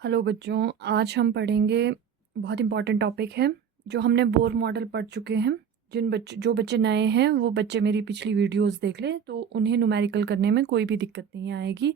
Hello बच्चों, आज हम पढ़ेंगे बहुत इम्पॉर्टेंट टॉपिक है जो हमने बोर मॉडल पढ़ चुके हैं। जो बच्चे नए हैं वो बच्चे मेरी पिछली वीडियोस देख लें तो उन्हें न्यूमेरिकल करने में कोई भी दिक्कत नहीं आएगी।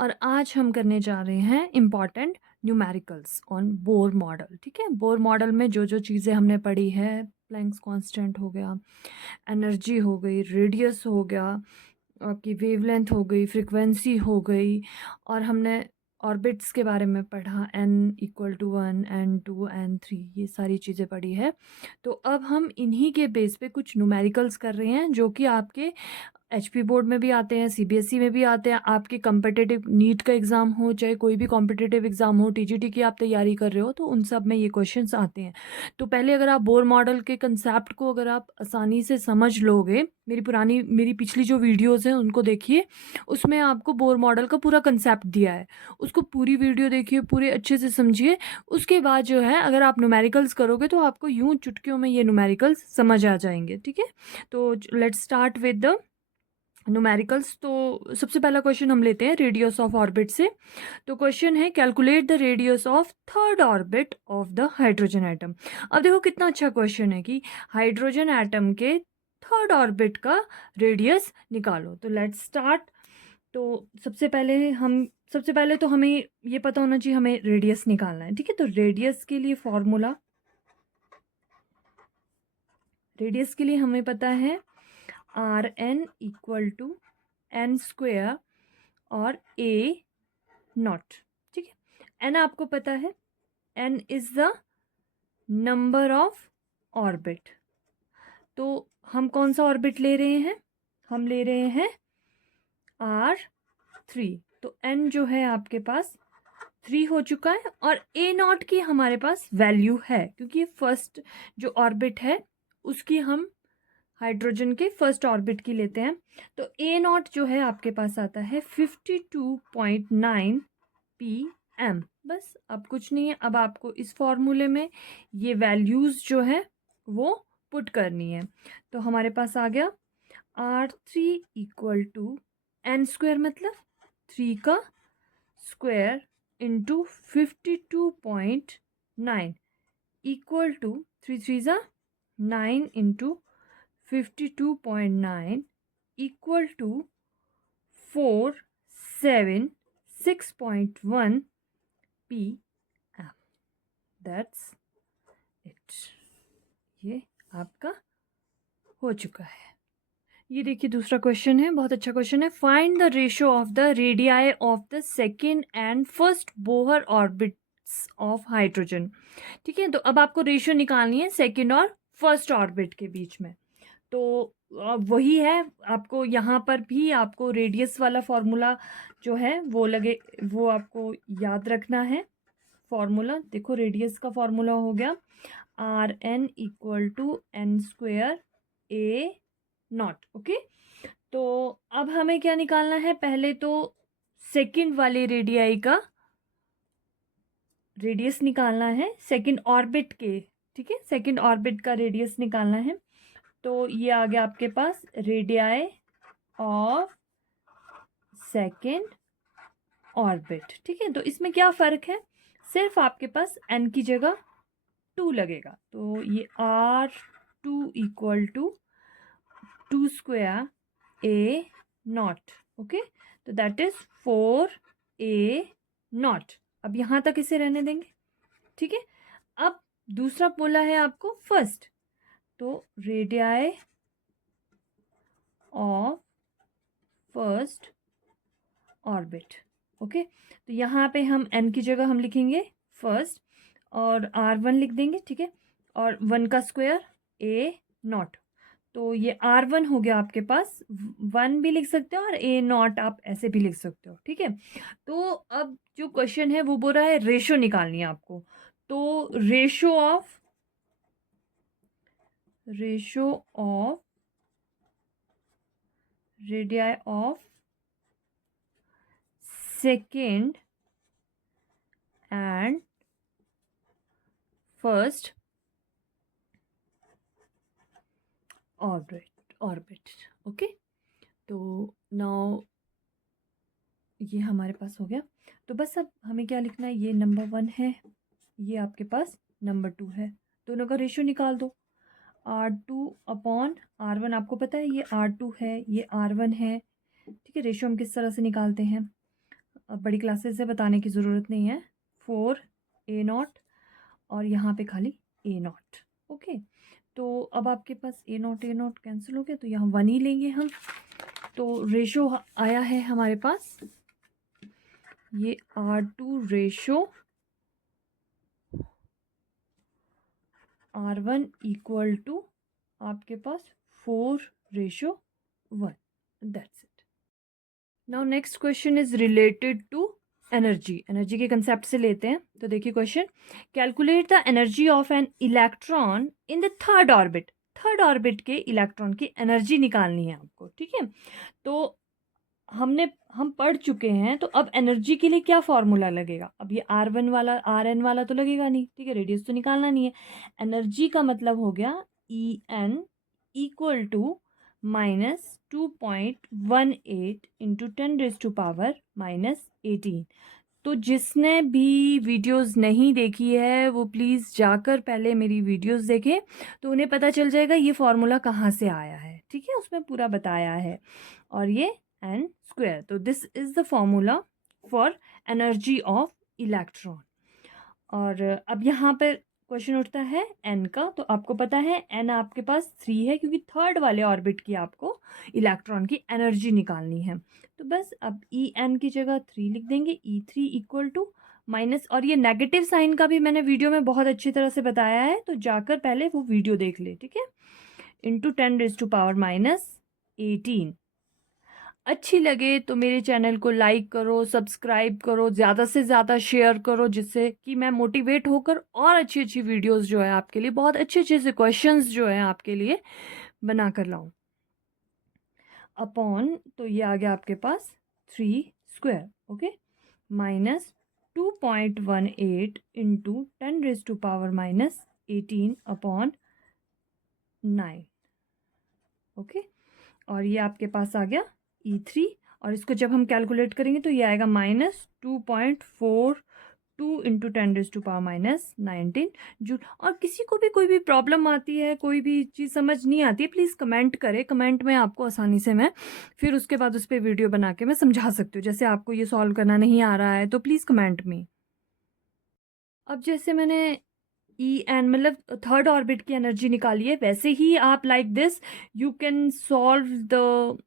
और आज हम करने जा रहे हैं important numericals on Bohr model. ठीक है, बोर मॉडल में जो जो चीज़ें हमने पढ़ी है, प्लैंक्स कांस्टेंट हो गया, एनर्जी हो गई, रेडियस हो गया, आपकी वेवलेंथ हो गई, फ्रीक्वेंसी हो गई, और हमने ऑर्बिट्स के बारे में पढ़ा, n=1 n2 n3, ये सारी चीज़ें पढ़ी है। तो अब हम इन्हीं के बेस पे कुछ न्यूमेरिकल्स कर रहे हैं जो कि आपके एचपी बोर्ड में भी आते हैं, सीबीएसई में भी आते हैं। आपके कम्पिटिटिव नीट का एग्ज़ाम हो, चाहे कोई भी कॉम्पिटिटिव एग्ज़ाम हो, टीजीटी की आप तैयारी कर रहे हो, तो उन सब में ये क्वेश्चंस आते हैं। तो पहले अगर आप बोर मॉडल के कंसेप्ट को अगर आप आसानी से समझ लोगे, मेरी पिछली जो वीडियोज़ हैं उनको देखिए, उसमें आपको बोर मॉडल का पूरा कंसेप्ट दिया है। उसको पूरी वीडियो देखिए, पूरे अच्छे से समझिए। उसके बाद जो है अगर आप न्यूमेरिकल्स करोगे तो आपको यूँ चुटकियों में ये न्यूमेरिकल्स समझ आ जाएंगे। ठीक है, तो let's start with the numericals. तो सबसे पहला क्वेश्चन हम लेते हैं रेडियस ऑफ ऑर्बिट से। तो क्वेश्चन है, calculate the radius of third orbit of the hydrogen atom. अब देखो कितना अच्छा क्वेश्चन है कि हाइड्रोजन एटम के थर्ड ऑर्बिट का रेडियस निकालो। तो लेट्स स्टार्ट। तो सबसे पहले तो हमें ये पता होना चाहिए हमें रेडियस निकालना है। ठीक है, तो रेडियस के लिए हमें पता है Rn=n² और a0। ठीक है, n आपको पता है, n is the number of orbit. तो हम कौन सा ऑर्बिट ले रहे हैं? हम ले रहे हैं R3। तो n जो है आपके पास 3 हो चुका है, और a0 की हमारे पास वैल्यू है क्योंकि फर्स्ट जो ऑर्बिट है उसकी हम हाइड्रोजन के फर्स्ट ऑर्बिट की लेते हैं। तो a0 जो है आपके पास आता है 52.9 pm। बस, अब कुछ नहीं है। अब आपको इस फॉर्मूले में ये वैल्यूज़ जो है वो पुट करनी है। तो हमारे पास आ गया R3=n² मतलब 3 का स्क्वायर इंटू 52.9 इक्वल टू 3 3 ज़ा 9 into 52.9 equal to 476.1 pm। That's it। ये आपका हो चुका है। ये देखिए दूसरा क्वेश्चन है, बहुत अच्छा क्वेश्चन है। Find the ratio of the radii of the second and first Bohr orbits of hydrogen. ठीक है, तो अब आपको रेशियो निकालनी है सेकेंड और फर्स्ट ऑर्बिट के बीच में। तो वही है, आपको यहाँ पर भी आपको रेडियस वाला फॉर्मूला जो है वो आपको याद रखना है। फॉर्मूला देखो, रेडियस का फॉर्मूला हो गया Rn=n² a0। ओके, तो अब हमें क्या निकालना है? पहले तो सेकंड वाले रेडियाई का रेडियस निकालना है, सेकंड ऑर्बिट के। ठीक है, सेकंड ऑर्बिट का रेडियस निकालना है। तो ये आ गया आपके पास रेडियाई ऑफ सेकेंड ऑर्बिट। ठीक है, तो इसमें क्या फ़र्क है? सिर्फ आपके पास n की जगह 2 लगेगा। तो ये R2=2² a0। ओके, तो दैट इज 4a0। अब यहाँ तक इसे रहने देंगे। ठीक है, अब दूसरा बोला है आपको फर्स्ट, तो radii of first orbit. Okay, तो यहाँ पे हम n की जगह हम लिखेंगे फर्स्ट और R1 लिख देंगे। ठीक है, और 1 का स्क्वायर a0। तो ये R1 हो गया आपके पास, 1 भी लिख सकते हो और a0 आप ऐसे भी लिख सकते हो। ठीक है, तो अब जो क्वेश्चन है वो बोल रहा है रेशो निकालनी है आपको। तो ratio of radii of second and first orbit. Okay, तो नाउ ये हमारे पास हो गया। तो बस अब हमें क्या लिखना है, ये नंबर 1 है, ये आपके पास नंबर 2 है। दोनों का रेशियो निकाल दो। R2 अपॉन R1, आपको पता है ये R2 है, ये R1 है। ठीक है, रेशियो हम किस तरह से निकालते हैं, अब बड़ी क्लासेस से बताने की ज़रूरत नहीं है। 4A0 और यहाँ पे खाली A0। ओके, तो अब आपके पास A0 कैंसिल हो गया, तो यहाँ 1 ही लेंगे हम। तो रेशो आया है हमारे पास ये R2 ratio R1 equal to आपके पास 4:1। That's it. Now next question is related to energy के कंसेप्ट से लेते हैं। तो देखिए question, calculate the energy of an electron in the third orbit के इलेक्ट्रॉन की एनर्जी निकालनी है आपको। ठीक है, तो हम पढ़ चुके हैं, तो अब एनर्जी के लिए क्या फॉर्मूला लगेगा। अब ये R1 वाला RN वाला तो लगेगा नहीं, ठीक है, रेडियस तो निकालना नहीं है। एनर्जी का मतलब हो गया EN इक्वल टू -2.18 इंटू 10⁻⁻18। तो जिसने भी वीडियोस नहीं देखी है वो प्लीज़ जाकर पहले मेरी वीडियोस देखें, तो उन्हें पता चल जाएगा ये फॉर्मूला कहाँ से आया है। ठीक है, उसमें पूरा बताया है। और ये n स्क्वायर, तो this is the formula for energy of electron. और अब यहाँ पर क्वेश्चन उठता है n का। तो आपको पता है n आपके पास 3 है, क्योंकि थर्ड वाले ऑर्बिट की आपको इलेक्ट्रॉन की एनर्जी निकालनी है। तो बस अब En की जगह 3 लिख देंगे, E3 इक्वल टू माइनस, और ये नेगेटिव साइन का भी मैंने वीडियो में बहुत अच्छी तरह से बताया है, तो जाकर पहले वो वीडियो देख ले। ठीक है, इंटू 10⁻⁻18। अच्छी लगे तो मेरे चैनल को लाइक करो, सब्सक्राइब करो, ज़्यादा से ज़्यादा शेयर करो, जिससे कि मैं मोटिवेट होकर और अच्छी अच्छी वीडियोस जो है आपके लिए, बहुत अच्छे अच्छे से क्वेश्चंस जो है आपके लिए बना कर लाऊं। अपॉन, तो ये आ गया आपके पास 3 square, okay, -2.18 into 10⁻⁻18 upon 9। Okay, और ये आपके पास आ गया E3, और इसको जब हम कैलकुलेट करेंगे तो ये आएगा -2.42 इंटू 10⁻⁻19 जूल। और किसी को भी कोई भी प्रॉब्लम आती है, कोई भी चीज़ समझ नहीं आती है, प्लीज़ कमेंट करें। कमेंट में आपको आसानी से मैं फिर उसके बाद उस पर वीडियो बना के मैं समझा सकती हूँ। जैसे आपको ये सॉल्व करना नहीं आ रहा है तो प्लीज़ कमेंट में। अब जैसे मैंने En मतलब थर्ड ऑर्बिट की एनर्जी निकाली है, वैसे ही आप like this you can solve the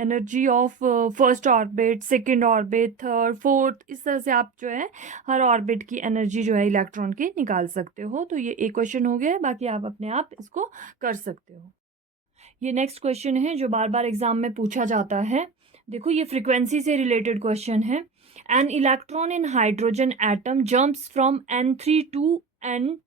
energy of first orbit, second orbit, third, fourth, इस तरह से आप जो है हर ऑर्बिट की एनर्जी जो है इलेक्ट्रॉन की निकाल सकते हो। तो ये एक क्वेश्चन हो गया है, बाकी आप अपने आप इसको कर सकते हो। ये नेक्स्ट क्वेश्चन है जो बार बार एग्जाम में पूछा जाता है। देखो ये फ्रीक्वेंसी से रिलेटेड क्वेश्चन है। An electron in hydrogen atom jumps from N3 to N2।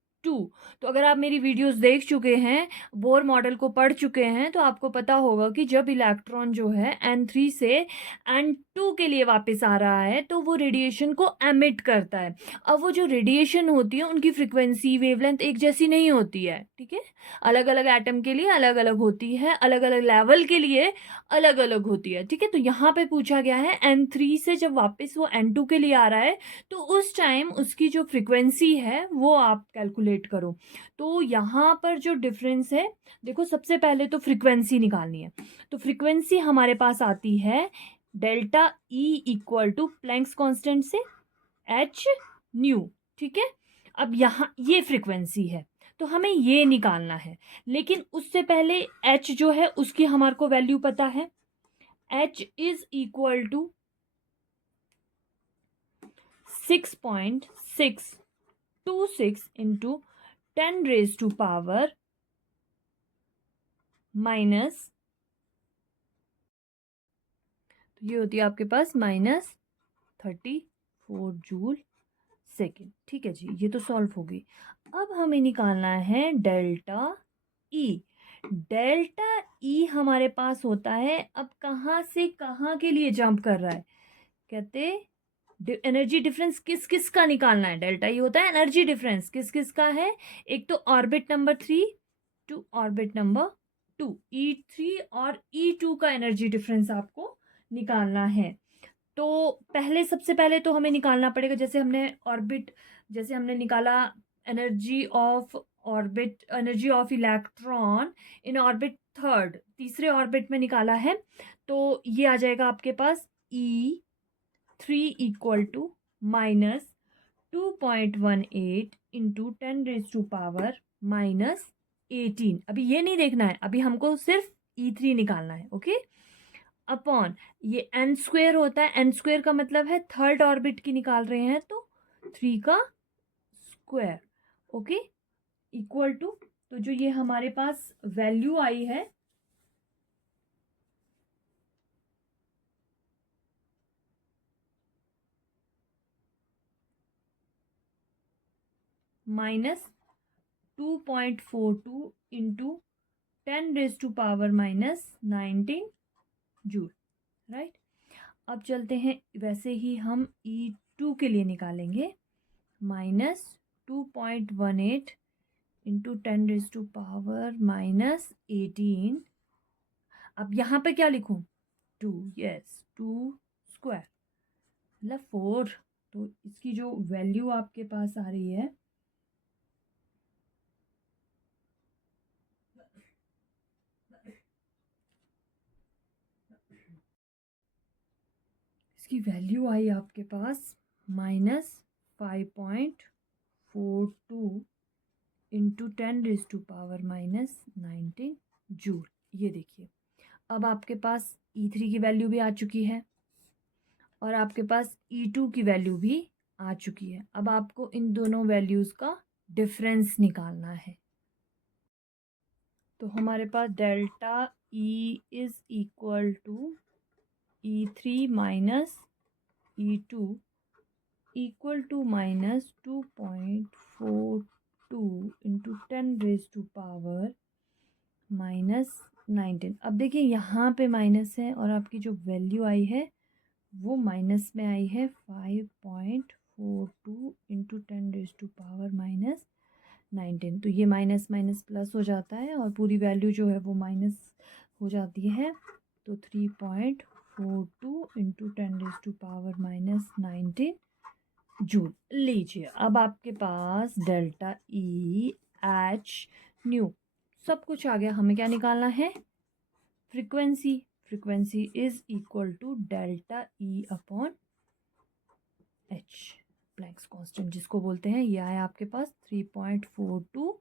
तो अगर आप मेरी वीडियोस देख चुके हैं, बोर मॉडल को पढ़ चुके हैं, तो आपको पता होगा कि जब इलेक्ट्रॉन जो है N3 से N2 के लिए वापस आ रहा है तो वो रेडिएशन को एमिट करता है। अब वो जो रेडिएशन होती है उनकी फ्रीक्वेंसी, वेवलेंथ एक जैसी नहीं होती है। ठीक है, अलग अलग एटम के लिए अलग अलग होती है, अलग अलग लेवल के लिए अलग अलग होती है। ठीक है, तो यहाँ पे पूछा गया है N3 से जब वापस वो N2 के लिए आ रहा है तो उस टाइम उसकी जो फ्रीक्वेंसी है वो आप कैलकुलेट करो। तो यहाँ पर जो डिफरेंस है, देखो सबसे पहले तो फ्रीक्वेंसी निकालनी है। तो फ्रीक्वेंसी हमारे पास आती है delta E equal to Planck's constant से h न्यू। ठीक है, अब यहाँ ये फ्रीक्वेंसी है तो हमें ये निकालना है, लेकिन उससे पहले h जो है उसकी हमारे को वैल्यू पता है। h is equal to 6.626 into 10⁻⁻, तो ये होती है आपके पास -34 जूल सेकेंड। ठीक है जी, ये तो सॉल्व हो गई। अब हमें निकालना है डेल्टा ई। डेल्टा ई हमारे पास होता है, अब कहाँ से कहाँ के लिए जंप कर रहा है, कहते एनर्जी डिफरेंस किस किस का निकालना है। डेल्टा ई होता है एनर्जी डिफरेंस किस किस का है, एक तो orbit number 3 to orbit number 2, E3 और E2 का एनर्जी डिफरेंस आपको निकालना है। तो पहले सबसे पहले तो हमें निकालना पड़ेगा, जैसे हमने निकाला energy of electron in orbit third, तीसरे ऑर्बिट में निकाला है। तो ये आ जाएगा आपके पास E3 equal to minus 2.18 into 10⁻⁻⁻18। अभी ये नहीं देखना है, अभी हमको सिर्फ E3 निकालना है। ओके, अपॉन ये n² होता है, n² का मतलब है थर्ड ऑर्बिट की निकाल रहे हैं तो 3 का स्क्वायर। ओके, इक्वल टू, तो जो ये हमारे पास वैल्यू आई है -2.42 इंटू 10⁻⁻19 जूल, राइट। अब चलते हैं, वैसे ही हम E2 के लिए निकालेंगे, -2.18 इंटू 10⁻⁻18। अब यहाँ पे क्या लिखूं? 2, यस, 2 स्क्वायर मतलब 4। तो इसकी जो वैल्यू आपके पास आ रही है, इसकी वैल्यू आई आपके पास -5.42 इंटू 10⁻⁻19 जूल। ये देखिए, अब आपके पास E3 की वैल्यू भी आ चुकी है और आपके पास E2 की वैल्यू भी आ चुकी है। अब आपको इन दोनों वैल्यूज़ का डिफरेंस निकालना है। तो हमारे पास delta E is equal to E3 minus E2 equal to -2.42 into 10⁻⁻19। अब देखिए यहाँ पे माइनस है और आपकी जो वैल्यू आई है वो माइनस में आई है, 5.42 इंटू 10⁻⁻19। तो ये माइनस माइनस प्लस हो जाता है और पूरी वैल्यू जो है वो माइनस हो जाती है। तो 3.42 इंटू 10⁻⁻19 जूल। लीजिए, अब आपके पास डेल्टा E एच न्यू सब कुछ आ गया। हमें क्या निकालना है? Frequency is equal to delta E upon h, Planck's constant जिसको बोलते हैं। ये आया आपके पास 3.42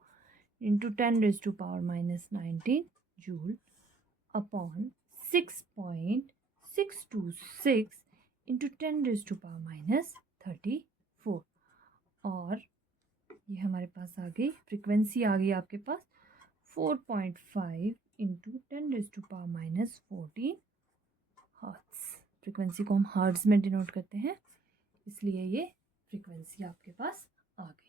इंटू 10⁻⁻19 जूल अपॉन 6.626 इंटू 10⁻⁻34। और ये हमारे पास आ गई, फ्रीक्वेंसी आ गई आपके पास 4.5 इंटू 10⁻⁻14 हर्ट्स। फ्रीक्वेंसी को हम हर्ट्स में डिनोट करते हैं, इसलिए ये फ्रीक्वेंसी आपके पास आ गई।